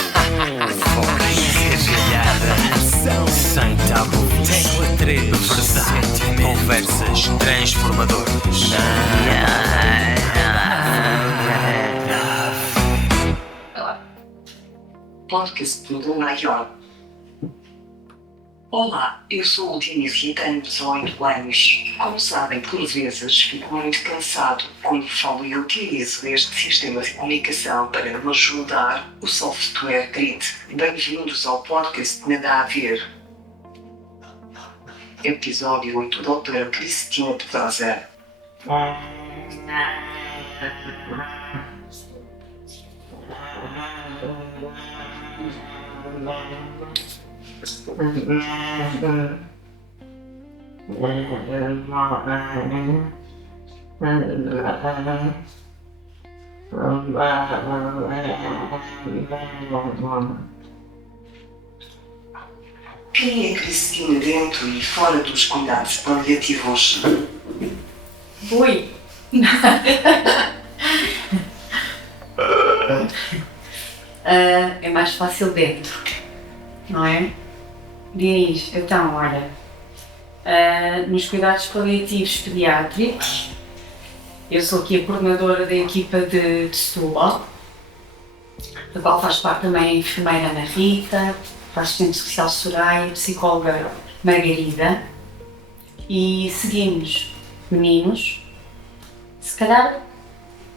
Foca e engenhada. Sem tabu. Tecla 3. Verdade. Conversas transformadoras. Podcast do Maior. Olá, eu sou o Dionísio, tenho 18 anos. Como sabem, por vezes fico muito cansado quando falo e utilizo este sistema de comunicação para me ajudar, o software Grid. Bem-vindos ao podcast Nada a Ver. Episódio 8, Doutora Cristina Pedrosa. Quem é Cristina dentro e fora dos cuidados paliativos? Ui! É mais fácil dentro, não é? Diniz, então, olha, nos cuidados paliativos pediátricos, eu sou aqui a coordenadora da equipa de Setúbal, da qual faz parte também a enfermeira Ana Rita, a assistente social Soraya, a psicóloga Margarida, e seguimos meninos. Se calhar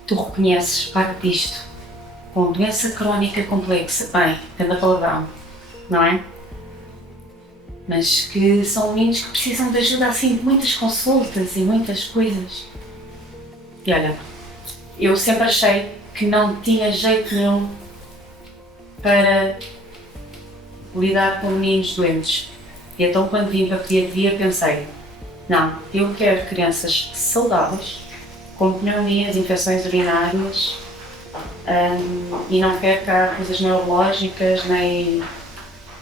tu reconheces parte disto, com doença crónica complexa, bem, cada palavrão, não é? Mas que são meninos que precisam de ajuda assim de muitas consultas e muitas coisas. E olha, eu sempre achei que não tinha jeito nenhum para lidar com meninos doentes. E então quando vim para a pediatria pensei, não, eu quero crianças saudáveis, com pneumonias, infecções urinárias, e não quero cá coisas neurológicas nem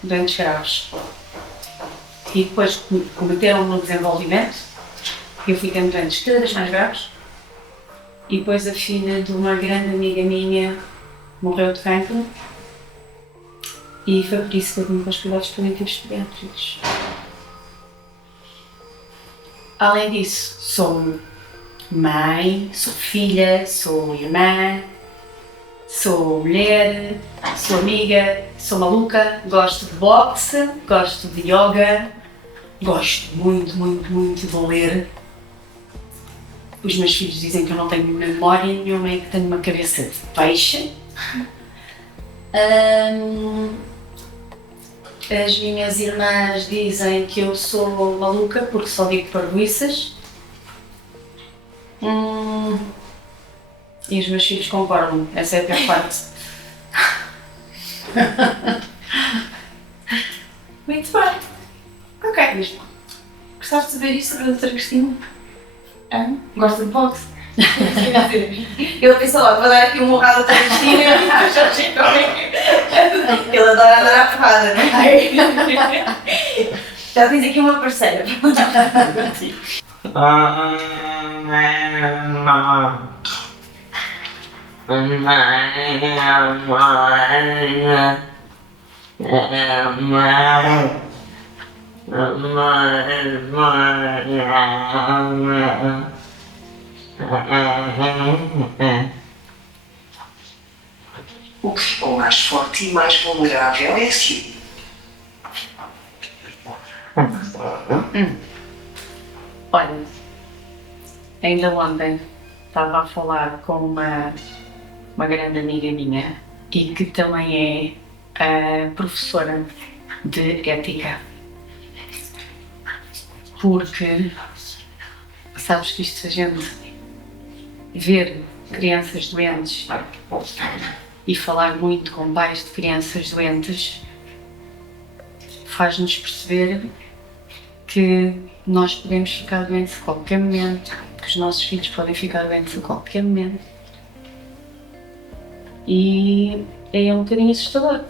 doentes graves. E depois cometeram no desenvolvimento, eu fui tendo doentes cada vez mais graves, e depois a filha de uma grande amiga minha morreu de cancro, e foi por isso que eu vim para os cuidados paliativos pediátricos. Além disso, sou mãe, sou filha, sou irmã, sou mulher, sou amiga, sou maluca, gosto de boxe, gosto de yoga, gosto muito de ler. Os meus filhos dizem que eu não tenho memória nenhuma e que tenho uma cabeça de peixe. As minhas irmãs dizem que eu sou maluca porque só digo parvoíças. E os meus filhos concordam, essa é a pior parte. Muito bem. Ok, mas gostaste de saber isto sobre a doutora Cristina? Gosta de boxe? Ele pensou logo, vou dar aqui uma morrada à doutora Cristina e já chegou. Ele adora andar à porrada, não é? Já tens aqui uma parceira para contar contigo. O que ficou mais forte e mais vulnerável é si. Olha, ainda ontem estava a falar com uma grande amiga minha e que também é professora de ética. Porque sabes que isto, a gente ver crianças doentes e falar muito com pais de crianças doentes faz-nos perceber que nós podemos ficar doentes a qualquer momento, que os nossos filhos podem ficar doentes a qualquer momento. E é um bocadinho assustador,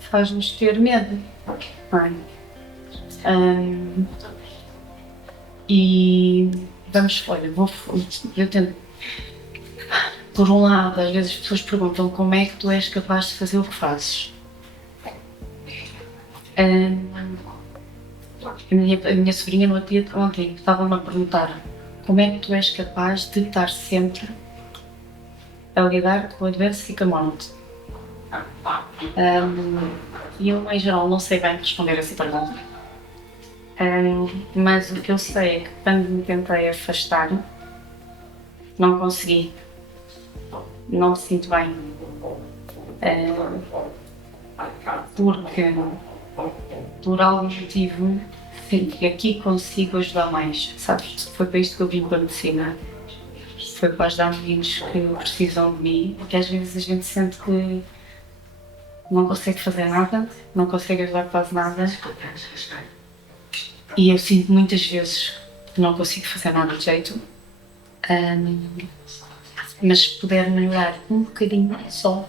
faz-nos ter medo. E vamos, olha, eu tento. Por um lado, às vezes as pessoas perguntam como é que tu és capaz de fazer o que fazes. A minha sobrinha no outro dia ontem estava-me a perguntar como é que tu és capaz de estar sempre a lidar com a doença e com a morte. E eu, em geral, não sei bem responder a essa pergunta. Mas o que eu sei é que quando me tentei afastar, não consegui. Não me sinto bem. Porque, por algum motivo, sinto que aqui consigo ajudar mais, sabes? Foi para isto que eu vim para a medicina. Foi para ajudar meninos que precisam de mim, porque às vezes a gente sente que não consegue fazer nada, não consegue ajudar quase nada. E eu sinto muitas vezes que não consigo fazer nada de jeito. Mas se puder melhorar um bocadinho só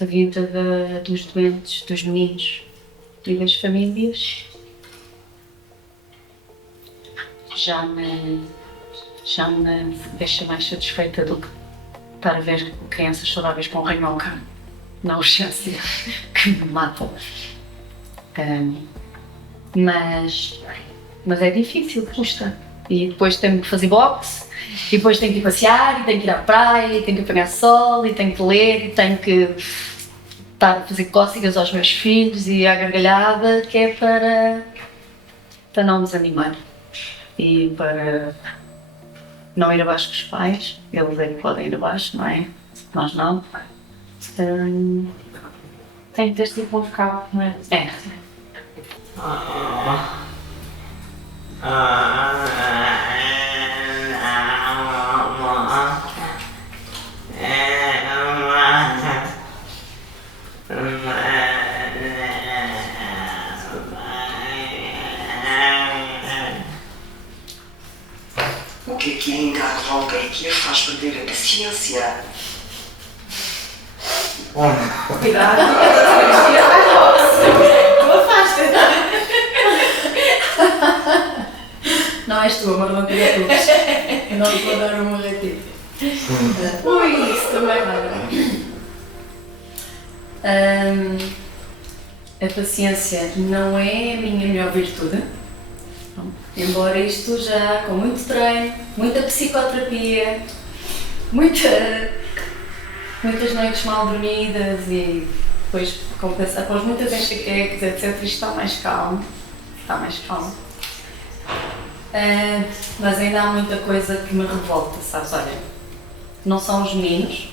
a vida dos doentes, dos meninos e das famílias, já me deixa mais satisfeita do que estar a ver crianças saudáveis com ranhoca na urgência que me matam. Mas é difícil, custa. E depois tenho que fazer boxe, e depois tenho que ir passear, e tenho que ir à praia, e tenho que apanhar sol, e tenho que ler, e tenho que estar a fazer cócegas aos meus filhos e à gargalhada, que é para não desanimar e para não ir abaixo com os pais. Eles é que podem ir abaixo, não é? Nós não. Tem que ter sido um bocado, não é? É. O que ainda arranca e que a faz perder a paciência? Cuidado! Tu afasta! Não és tu, amor, não te preocupes. Eu não te vou dar um morretivo. Ui, isso também vai. A paciência não é a minha melhor virtude. Embora isto já com muito treino, muita psicoterapia, muitas noites mal dormidas e depois após muitas enxaquecas, etc, isto está mais calmo. Mas ainda há muita coisa que me revolta, sabes? Olha, não são os meninos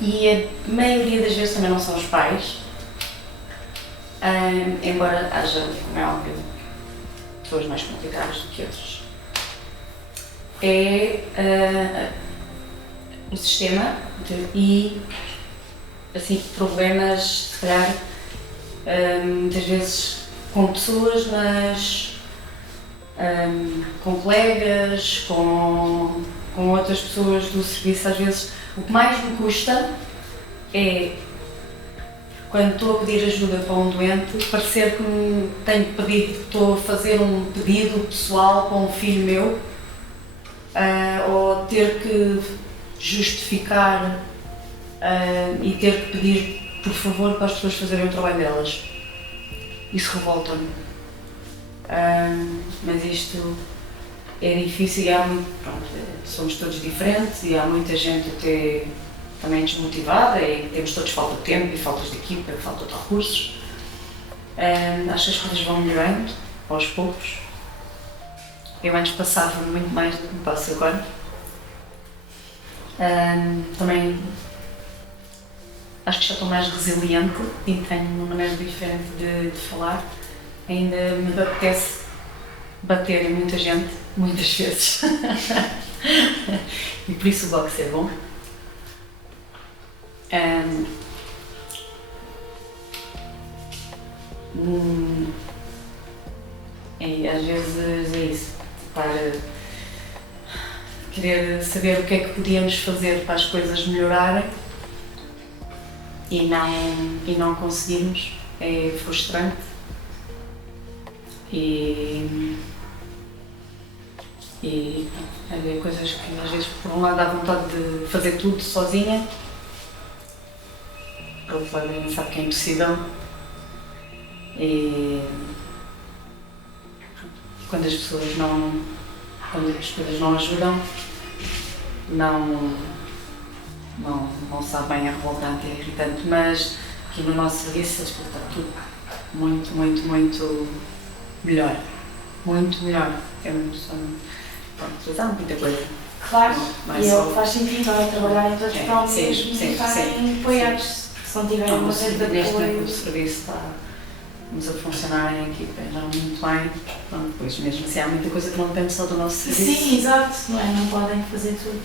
e a maioria das vezes também não são os pais, embora haja, como é óbvio, pessoas mais complicadas do que outras. É o sistema e assim, problemas, se calhar, muitas vezes com pessoas, mas com colegas, com outras pessoas do serviço. Às vezes o que mais me custa é, quando estou a pedir ajuda para um doente, parecer que tenho que pedir, estou a fazer um pedido pessoal para um filho meu, ou ter que justificar e ter que pedir, por favor, para as pessoas fazerem o trabalho delas. Isso revolta-me. Mas isto é difícil e somos todos diferentes e há muita gente até também desmotivada e temos todos falta de tempo e faltas de equipa e falta de recursos. Acho que as coisas vão melhorando aos poucos. Eu antes passava muito mais do que me passo agora. Também acho que já estou mais resiliente e tenho uma maneira diferente de falar. Ainda me apetece bater em muita gente, muitas vezes. E por isso o boxe é bom. E às vezes é isso, para querer saber o que é que podíamos fazer para as coisas melhorarem e não conseguirmos, é frustrante e haver coisas que às vezes por um lado dá vontade de fazer tudo sozinha para o lado ninguém sabe que é impossível. E quando as pessoas não ajudam, não sabem, é revoltante, é irritante, mas aqui no nosso serviço está tudo muito melhor. Muito melhor. É muito pronto, já há muita coisa. Claro, Mas e só- faz sentido agora trabalharem todos para o sim, mesmo sim, e estarem sim. apoiados. Se não tiverem uma rede de Neste apoio. momento o serviço estamos a funcionar em equipa já muito bem. Pronto, depois mesmo assim há muita coisa que não depende só do nosso serviço. Sim, exato, não é? Não podem fazer tudo.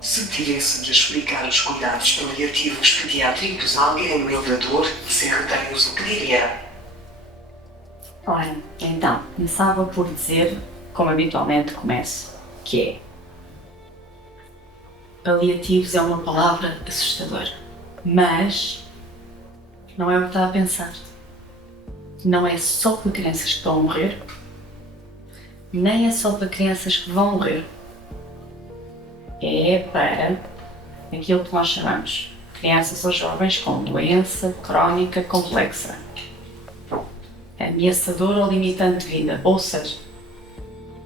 Se tivesse de explicar os cuidados paliativos pediátricos a alguém no elevador, sem reteios, o que diria? Olha, então, começava por dizer, como habitualmente começo, que é paliativos é uma palavra assustadora, mas não é o que está a pensar. Não é só para crianças que estão a morrer, nem é só para crianças que vão morrer. É para aquilo que nós chamamos de crianças ou jovens com doença crónica complexa, ameaçadora ou limitante de vida, ou seja,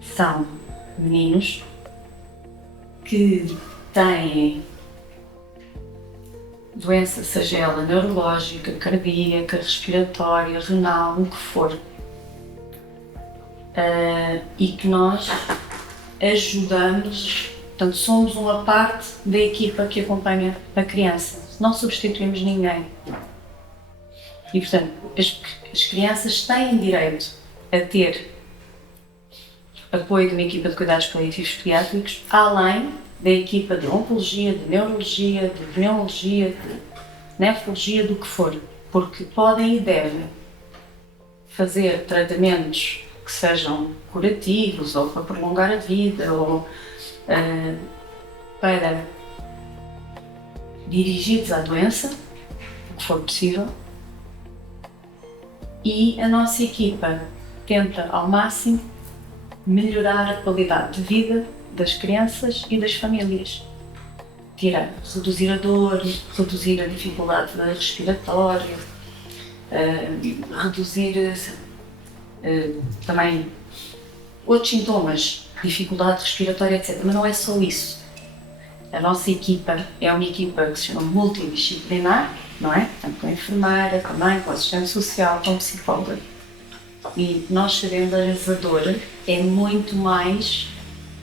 são meninos que têm doença, seja ela neurológica, cardíaca, respiratória, renal, o que for, e que nós ajudamos, portanto somos uma parte da equipa que acompanha a criança, não substituímos ninguém. E portanto, as crianças têm direito a ter apoio de uma equipa de cuidados paliativos pediátricos, além da equipa de oncologia, de neurologia, de pneumologia, de nefrologia, do que for, porque podem e devem fazer tratamentos que sejam curativos ou para prolongar a vida ou para dirigidos à doença, o que for possível, e a nossa equipa tenta ao máximo melhorar a qualidade de vida das crianças e das famílias. Reduzir a dor, reduzir a dificuldade respiratória, reduzir também outros sintomas, dificuldade respiratória, etc. Mas não é só isso. A nossa equipa é uma equipa que se chama multidisciplinar, não é? Tanto com a enfermeira, também com a assistente social, com a psicóloga. E nós sabemos que a dor é muito mais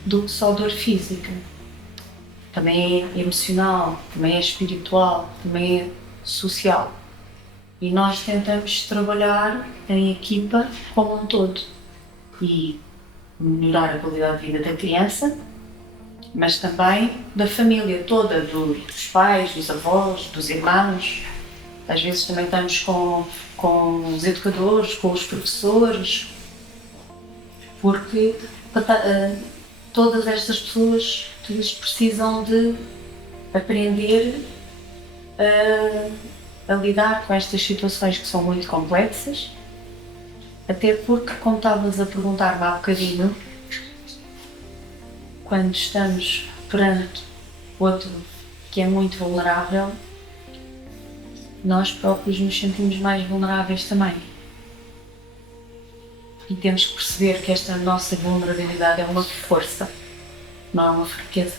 do que só dor física. Também é emocional, também é espiritual, também é social. E nós tentamos trabalhar em equipa como um todo e melhorar a qualidade de vida da criança, mas também da família toda, dos pais, dos avós, dos irmãos. Às vezes também estamos com os educadores, com os professores, porque todas estas pessoas precisam de aprender a lidar com estas situações que são muito complexas, até porque, como estavas a perguntar-me há bocadinho, quando estamos perante outro que é muito vulnerável, nós próprios nos sentimos mais vulneráveis também. E temos que perceber que esta nossa vulnerabilidade é uma força, não é uma fraqueza.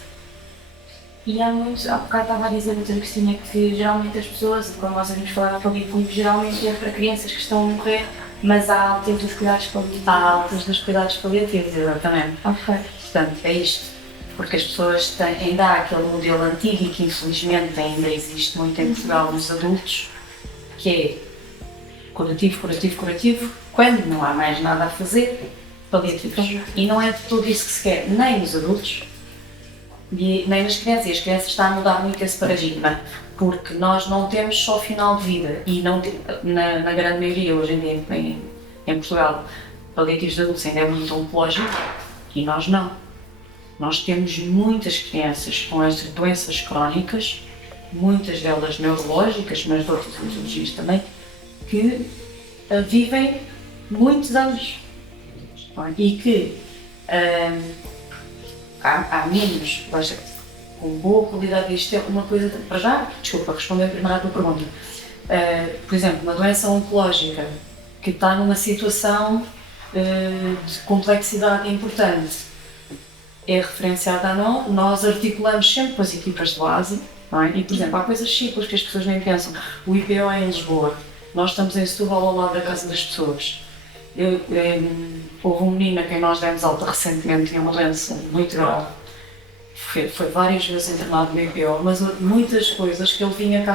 E há bocado estava a dizer, doutora Cristina, que geralmente as pessoas, quando nós vamos falar de paliativo, geralmente é para crianças que estão a morrer, mas há altas dos cuidados paliativos. Há altas dos cuidados paliativos, exatamente. Ok. Portanto, é isto. Porque as pessoas têm, ainda há aquele modelo antigo e que infelizmente ainda existe muito em Portugal nos adultos, que é curativo, curativo, curativo. Quando não há mais nada a fazer, paliativos. E não é de tudo isso que se quer, nem nos adultos, nem nas crianças. E as crianças estão a mudar muito esse paradigma, porque nós não temos só final de vida, e não na grande maioria hoje em dia em Portugal, paliativos de adultos ainda é muito oncológico, e nós não. Nós temos muitas crianças com estas doenças crónicas, muitas delas neurológicas, mas de outras patologias também, que vivem muitos anos. E que há meninos, com boa qualidade de isto é uma coisa, para já, desculpa, responder primeiro à tua pergunta. Por exemplo, uma doença oncológica que está numa situação de complexidade importante, é referenciada a nós articulamos sempre com as equipas de base, não é? E, por exemplo, há coisas simples que as pessoas nem pensam. O IPO é em Lisboa, nós estamos em Setúbal ao lado da casa das pessoas. Houve um menino a quem nós demos alta recentemente, tinha uma doença muito grave. Foi várias vezes internado no IPO, mas muitas coisas que ele vinha cá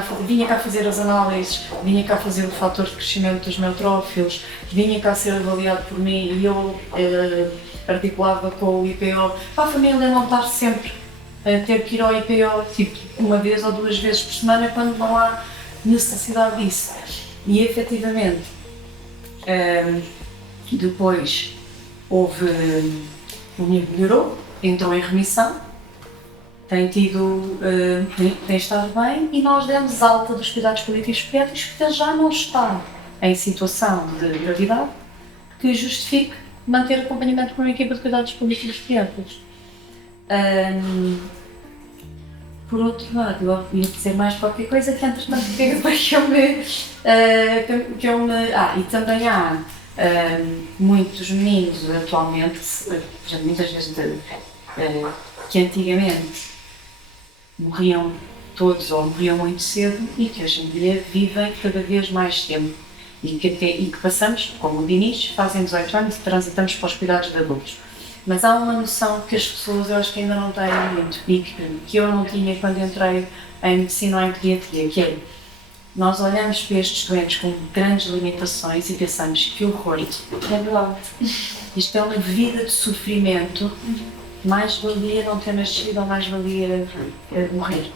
fazer as análises, vinha cá fazer o fator de crescimento dos neutrófilos, vinha cá ser avaliado por mim e eu articulava com o IPO, para a família não estar sempre a ter que ir ao IPO, tipo, uma vez ou duas vezes por semana, quando não há necessidade disso. E efetivamente, depois houve, o menino melhorou, entrou em remissão, tem estado bem, e nós demos alta dos cuidados paliativos pediátricos porque ele já não está em situação de gravidade que justifique manter acompanhamento por uma equipa de cuidados paliativos pediátricos. Por outro lado, eu ia dizer mais qualquer coisa que entretanto e também há muitos meninos atualmente, muitas vezes que antigamente morriam todos ou morriam muito cedo e que hoje em dia vivem cada vez mais tempo e que passamos, como o Dinis, fazem 18 anos e transitamos para os cuidados de adultos. Mas há uma noção que as pessoas, eu acho que ainda não têm muito e que eu não tinha quando entrei em medicina ou em pediatria, que é, nós olhamos para estes doentes com grandes limitações e pensamos que horror, é verdade. Isto é uma vida de sofrimento, mais valia não ter nascido ou mais valia morrer.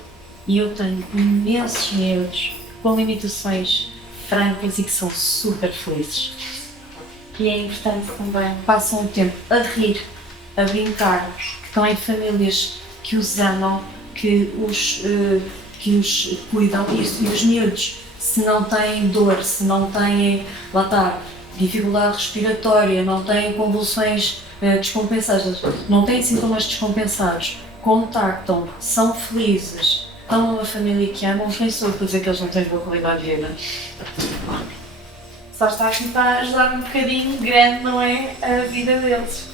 E eu tenho imensos miúdos com limitações francas e que são super felizes. E é importante também, passam o tempo a rir, a brincar, que estão em famílias que os amam, que os cuidam, e os miúdos, se não têm dor, se não têm, lá está, dificuldade respiratória, não têm convulsões descompensadas, não têm sintomas descompensados, contactam, são felizes, estão numa família que amam, quem sou eu para dizer que eles não têm boa qualidade de vida? Só está a tentar ajudar um bocadinho, grande não é a vida deles.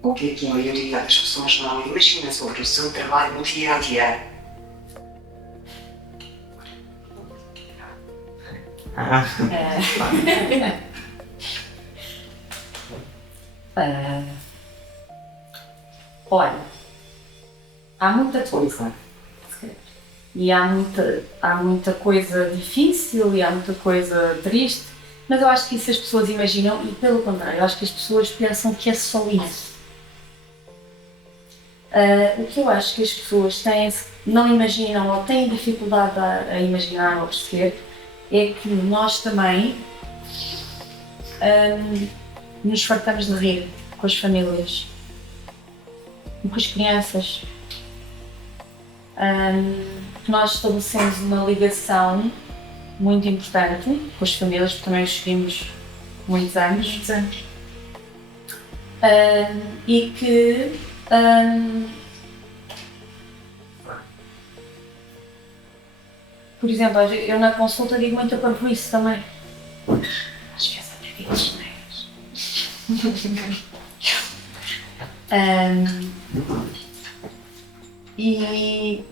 O que é que a maioria das pessoas não imagina sobre o seu trabalho no dia a dia? Olha, há muita coisa. E há muita coisa difícil e há muita coisa triste, mas eu acho que isso as pessoas imaginam e, pelo contrário, eu acho que as pessoas pensam que é só isso. O que eu acho que as pessoas não imaginam ou têm dificuldade a imaginar ou perceber é que nós também nos fartamos de rir com as famílias, com as crianças. Que nós estabelecemos uma ligação muito importante com as famílias, porque também os seguimos muitos anos. por exemplo, eu na consulta digo muito para isso também. Às vezes até digo geneiras. E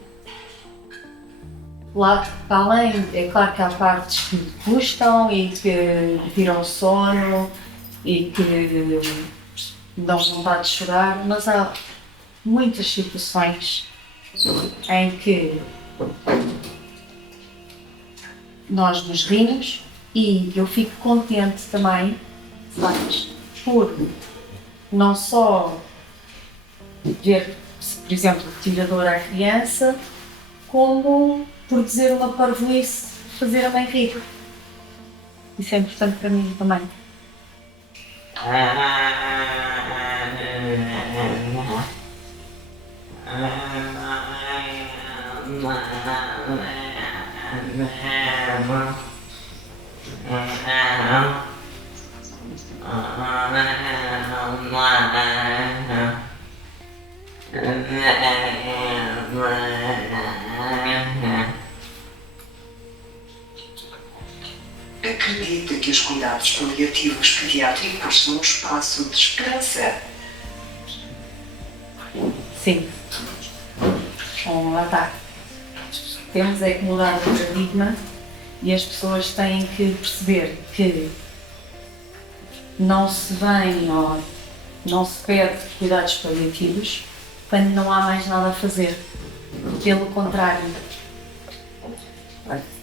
lá para além, é claro que há partes que custam e que tiram o sono e que dão vontade de chorar, mas há muitas situações em que nós nos rimos e eu fico contente também, sabes, por não só ver, por exemplo, tira dor à criança, como por dizer uma parvoíce, fazer a mãe rir. Isso é importante para mim também. Acredita que os cuidados paliativos pediátricos são um espaço de esperança? Sim. Bom, lá está. Temos é que mudar o paradigma e as pessoas têm que perceber que não se vem ou não se pede cuidados paliativos quando não há mais nada a fazer. Pelo contrário,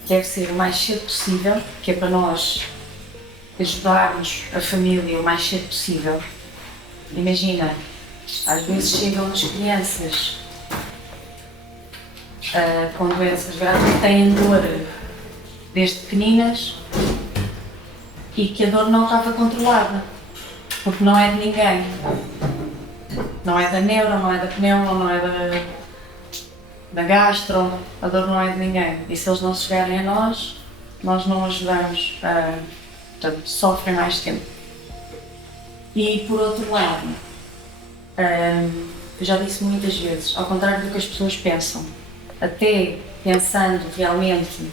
deve ser o mais cedo possível, que é para nós ajudarmos a família o mais cedo possível. Imagina, às vezes chegam-nos crianças com doenças graves que têm dor desde pequeninas e que a dor não estava controlada, porque não é de ninguém. Não é da neuro, não é da pneumo, não é da gastro, a dor não é de ninguém. E se eles não chegarem a nós não ajudamos, portanto, sofrem mais tempo. E por outro lado, eu já disse muitas vezes, ao contrário do que as pessoas pensam, até pensando realmente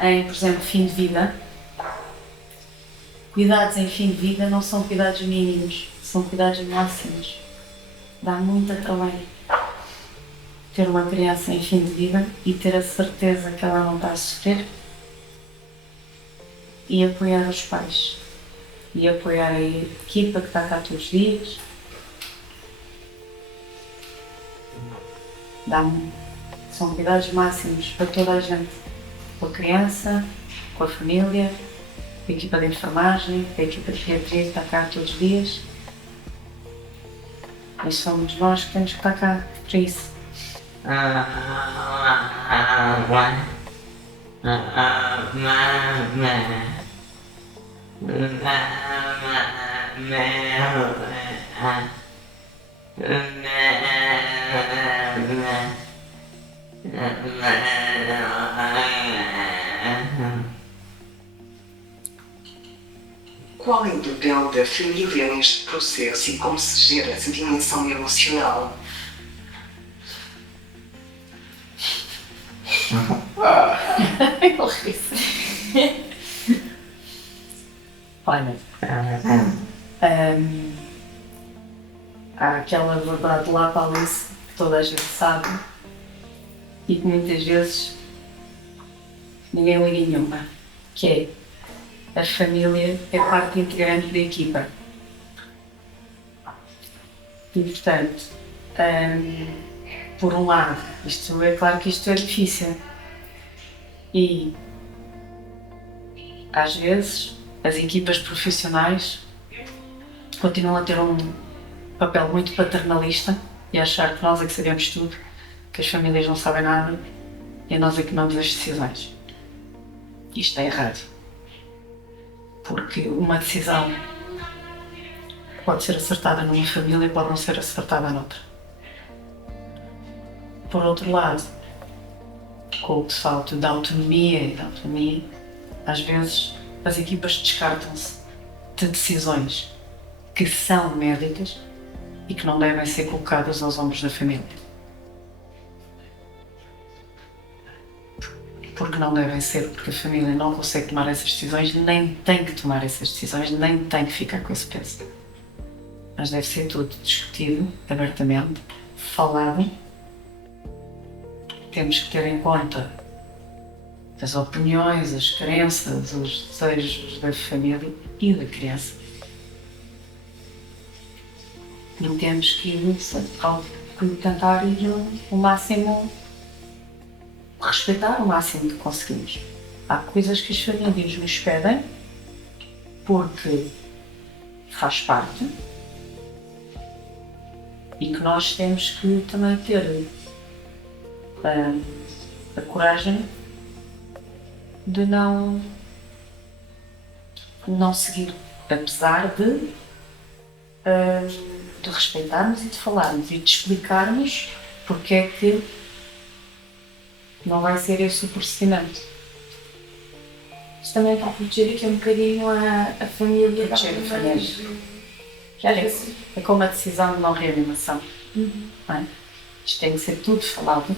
em, por exemplo, fim de vida, cuidados em fim de vida não são cuidados mínimos, são cuidados máximos. Dá muito trabalho ter uma criança em fim de vida e ter a certeza que ela não está a sofrer e apoiar os pais e apoiar a equipa que está cá todos os dias. São cuidados máximos para toda a gente, com a criança, com a família, com a equipa de enfermagem, com a equipa de pediatria que está cá todos os dias. E somos nós que temos que estar cá para isso. Qual é o papel da família neste processo e como se gera essa dimensão emocional? Olha, há aquela verdade lá para Alice que toda a gente sabe e que muitas vezes ninguém liga nenhuma, que é a família é parte integrante da equipa. E portanto, por um lado, isto é claro que isto é difícil e às vezes as equipas profissionais continuam a ter um papel muito paternalista e achar que nós é que sabemos tudo, que as famílias não sabem nada e nós é que tomamos as decisões. Isto é errado, porque uma decisão pode ser acertada numa família e pode não ser acertada noutra. Por outro lado, com o que se fala da autonomia e da autonomia, às vezes as equipas descartam-se de decisões que são médicas e que não devem ser colocadas aos ombros da família. porque não devem ser, porque a família não consegue tomar essas decisões, nem tem que tomar essas decisões, nem tem que ficar com esse peso. Mas deve ser tudo discutido abertamente, falado. Temos que ter em conta as opiniões, as crenças, os desejos da família e da criança. E temos que tentar ir o máximo, respeitar o máximo que conseguimos. Há coisas que as famílias nos pedem porque faz parte e que nós temos que também ter a coragem de não seguir, apesar de respeitarmos e de falarmos e de explicarmos porque é que não vai ser esse o procedimento. Isto também está a proteger aqui um bocadinho a família. Proteger a família. É como a decisão de não reanimação. Não é? Isto tem que ser tudo falado,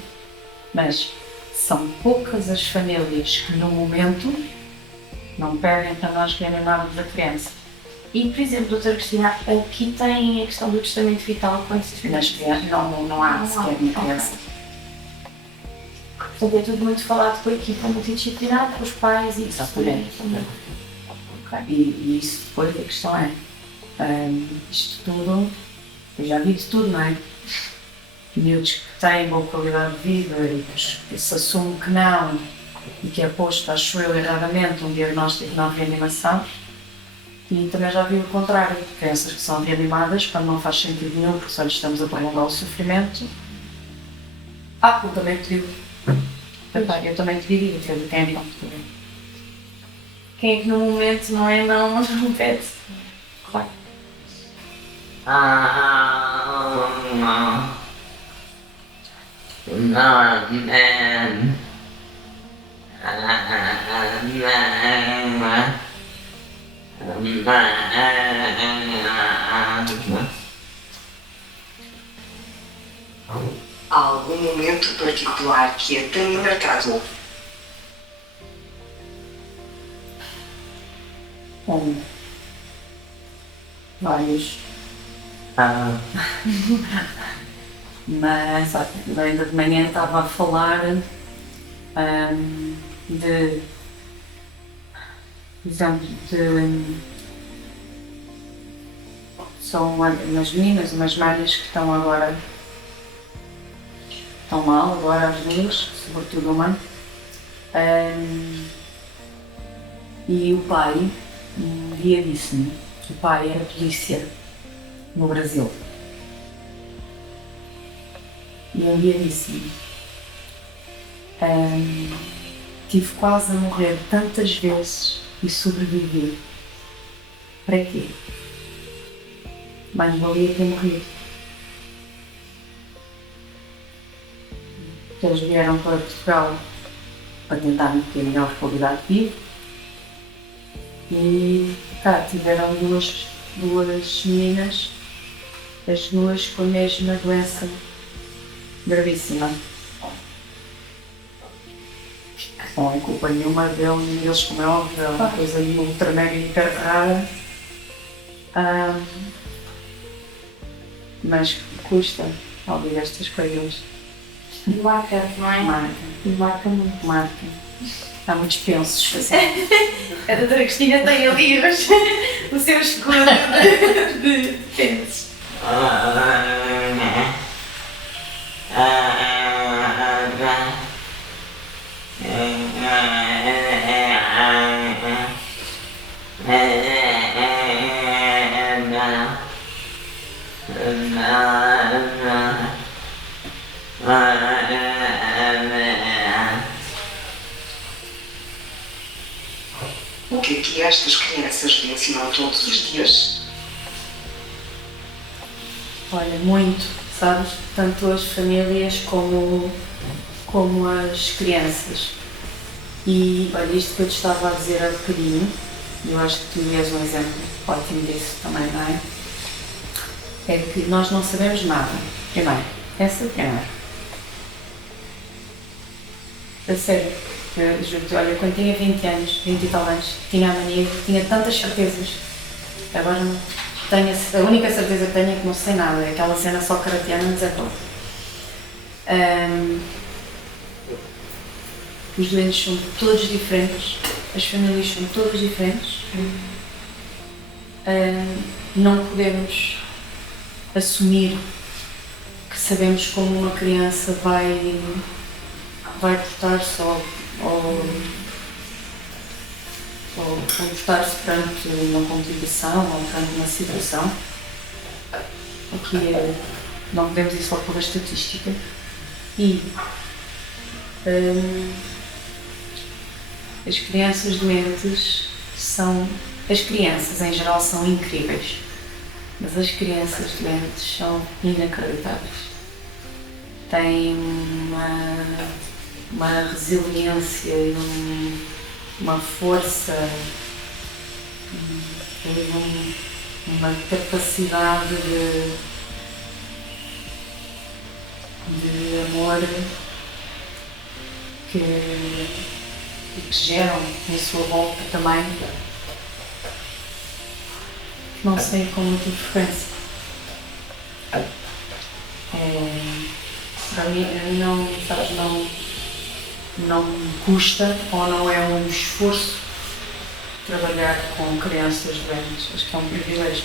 mas são poucas as famílias que no momento não pedem para nós reanimarmos a criança. E, por exemplo, doutora Cristina, aqui tem a questão do testamento vital com esses filhos. Nas crianças não há sequer uma criança. Portanto, é tudo muito falado por equipa multidisciplinar, com os pais e exatamente. Okay. E isso depois a questão é, isto tudo, eu já vi de tudo, não é? Miúdos que têm boa qualidade de vida e que se assume que não e que é posto, acho eu, erradamente, um diagnóstico de não reanimação. E também já vi o contrário, crianças que são reanimadas quando não faz sentido nenhum, porque só lhes estamos a prolongar o sofrimento. Eu também te digo. Eu também te diria, quem é que não te diria? Quem é que no momento não pede? Claro. Há algum momento particular que é tão marcado? Vários. Mas ainda de manhã estava a falar de exemplo são umas meninas, umas malhas que estão agora mal agora as duas, sobretudo uma. E o pai um dia disse-me, o pai era polícia no Brasil. E um dia disse-me, tive quase a morrer tantas vezes e sobrevivi. Para quê? Mais valia ter morrido. Eles vieram para Portugal para tentar ter melhor qualidade de vida e tiveram duas meninas, as duas com a mesma doença gravíssima. Não é culpa nenhuma deles, como é óbvio, é uma coisa ultra mega hiper rara. Mas custa ouvir estas coisas. Marca, não é? Marca muito. Marca. Há muitos pensos. A doutora Cristina tem ali o seu escudo de pensos. O que é que estas crianças lhe ensinam todos os dias? Olha, muito, sabes? Tanto as famílias como as crianças. E olha, isto que eu te estava a dizer há bocadinho, eu acho que tu és um exemplo ótimo disso também, não é? É que nós não sabemos nada. Primeiro, essa é a primeira. A sério. Eu juro-te, olha, quando tinha 20 anos, 20 e tal anos, tinha a mania, tinha tantas certezas. Agora não tenho, a única certeza que tenho é que não sei nada, é aquela cena só caratiana, mas é bom. Os doentes são todos diferentes, as famílias são todas diferentes. Não podemos assumir que sabemos como uma criança vai portar-se ou portar-se perante uma complicação ou perante uma situação. Aqui não podemos ir só pela estatística. E as crianças doentes as crianças em geral são incríveis, mas as crianças doentes são inacreditáveis. Têm uma resiliência e uma força, uma capacidade de amor que geram em sua volta também, não sei com muita frequência. Para mim não me custa ou não é um esforço trabalhar com crianças doentes. Acho que é um privilégio.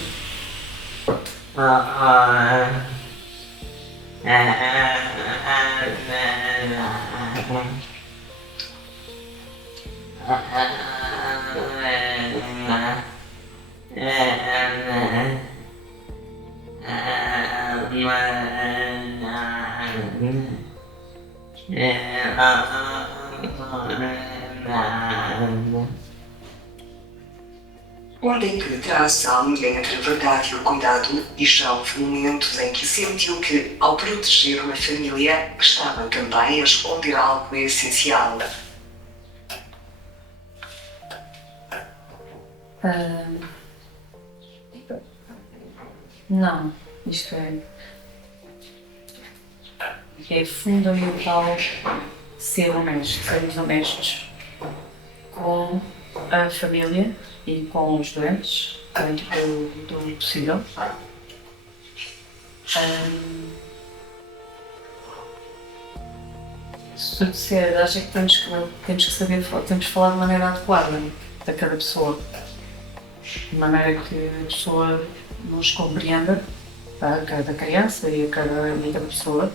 Onde é que traça a linha entre a verdade e o cuidado e já houve momentos em que sentiu que, ao proteger uma família, estava também a esconder algo essencial? Não, isto é fundamental sermos honestos com a família e com os doentes, dentro do possível. Se tu disser, acho que temos que saber, temos que falar de maneira adequada de cada pessoa, de maneira que a pessoa nos compreenda, a cada criança e a cada pessoa.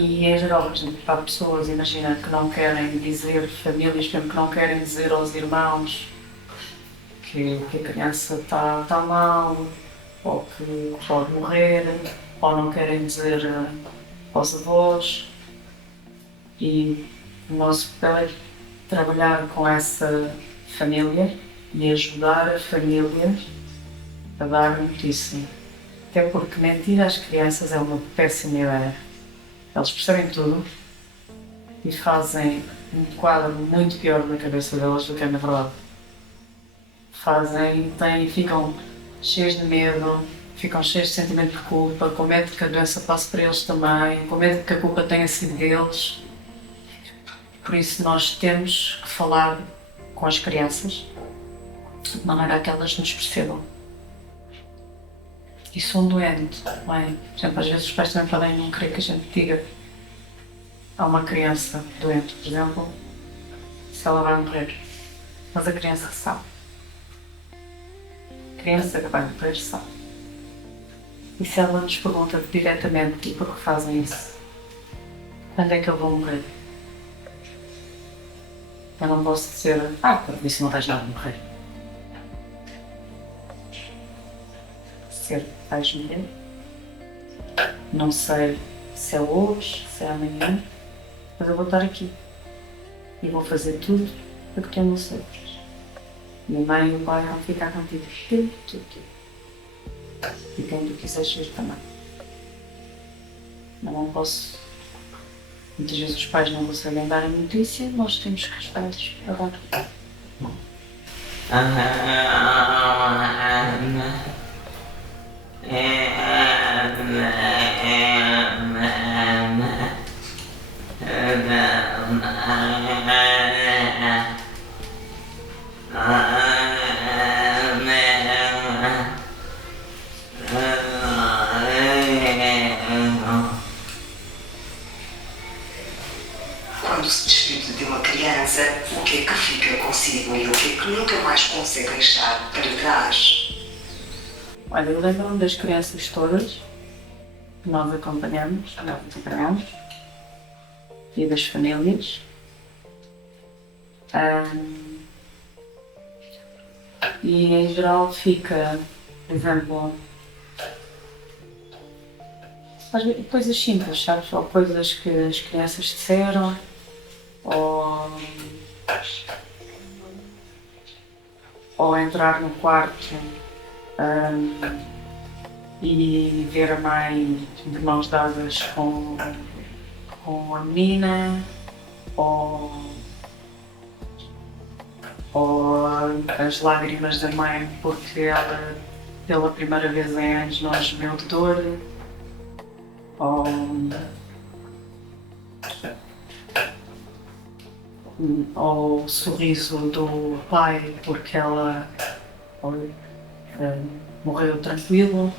E em geral, por exemplo, para pessoas, imagina, que não querem dizer, famílias que não querem dizer aos irmãos que a criança está mal, ou que pode morrer, ou não querem dizer aos avós. E o nosso papel é trabalhar com essa família e ajudar a família a dar notícia. Até porque mentir às crianças é uma péssima ideia. Eles percebem tudo e fazem um quadro muito pior na cabeça delas do que é na verdade. Ficam cheios de medo, ficam cheios de sentimento de culpa, com medo que a doença passe para eles também, com medo que a culpa tenha sido deles. Por isso nós temos que falar com as crianças de maneira a que elas nos percebam. E sou um doente, não é? Por exemplo, às vezes os pais também podem não querer que a gente diga a uma criança doente, por exemplo, se ela vai morrer. Mas a criança sabe. A criança que vai morrer sabe. E se ela nos pergunta diretamente e por que fazem isso, quando é que eu vou morrer? Eu não posso dizer, por isso não tens nada de morrer. Vais morrer. Não sei se é hoje, se é amanhã, mas eu vou estar aqui e vou fazer tudo para que tu não sofres. Minha mãe e o pai vão ficar contigo tudo. E quem tu quiseres ver também. Eu não posso. Muitas vezes os pais não conseguem dar a notícia, nós temos que estar-lhes a dar. quando se despede de uma criança, o que é que fica consigo e o que é que nunca mais consegue deixar para trás? Olha, eu lembro-me das crianças todas que nós acompanhamos e das famílias. E em geral fica, por exemplo, às vezes, coisas simples, sabes? Ou coisas que as crianças disseram, ou entrar no quarto e ver a mãe de mãos dadas com a menina, ou as lágrimas da mãe porque ela pela primeira vez em anos não as viu de dor, ou o sorriso do pai porque ela morreu tranquilo.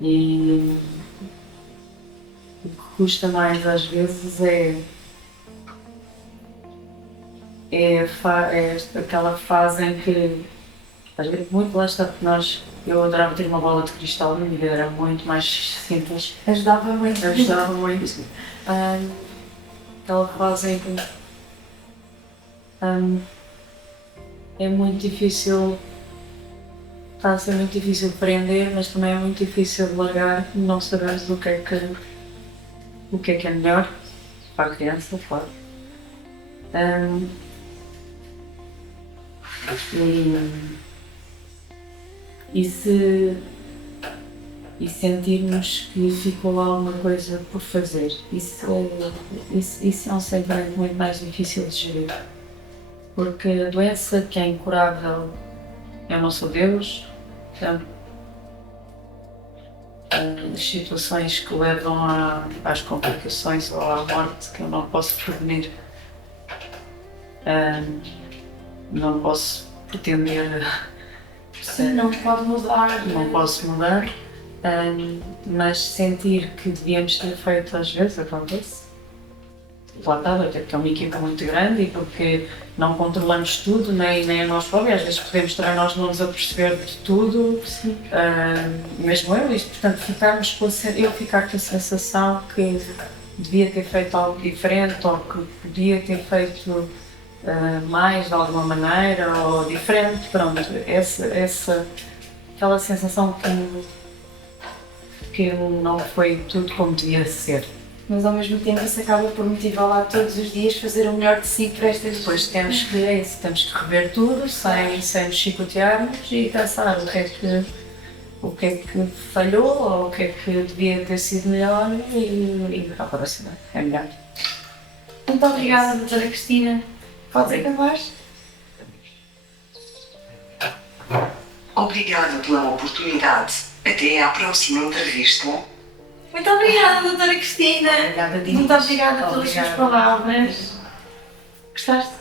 E o que custa mais às vezes é aquela fase em que, às vezes, muito lá está, porque eu adorava ter uma bola de cristal, na minha vida era muito mais simples. Ajudava muito. Aquela fase em que é muito difícil, está a ser muito difícil prender, mas também é muito difícil largar, não saberes o que é melhor para a criança, claro. E sentirmos que ficou alguma coisa por fazer. Isso é um sentimento muito mais difícil de gerir. Porque a doença que é incurável, eu não sou Deus, portanto, as situações que levam às complicações ou à morte que eu não posso prevenir, não posso pretender. Sim, não pode mudar. Não posso mudar, mas sentir que devíamos ter feito às vezes acontece. Lá está, até porque é uma equipa muito grande e porque não controlamos tudo, nem a nós próprios. Às vezes podemos estar nós não nos aperceber de tudo, mesmo eu, e portanto ficar com a sensação que devia ter feito algo diferente ou que podia ter feito mais de alguma maneira ou diferente, pronto, aquela sensação que não foi tudo como devia ser. Mas ao mesmo tempo isso acaba por motivar lá todos os dias fazer o melhor de si para estas... Depois temos que rever tudo sem nos chicotearmos e pensar o que é que falhou ou o que é que devia ter sido melhor e para a próxima é melhor. Muito obrigada, doutora Cristina. Podes acabar? Obrigada pela oportunidade. Até à próxima entrevista. Muito obrigada, doutora Cristina. Obrigada, Dina. Muito obrigada pelas suas palavras. Gostaste?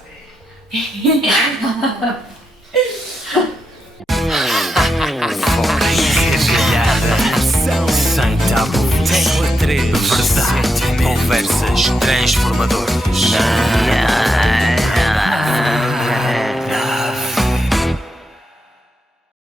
Sem tabu, tecla 3, verdade, conversas transformadoras.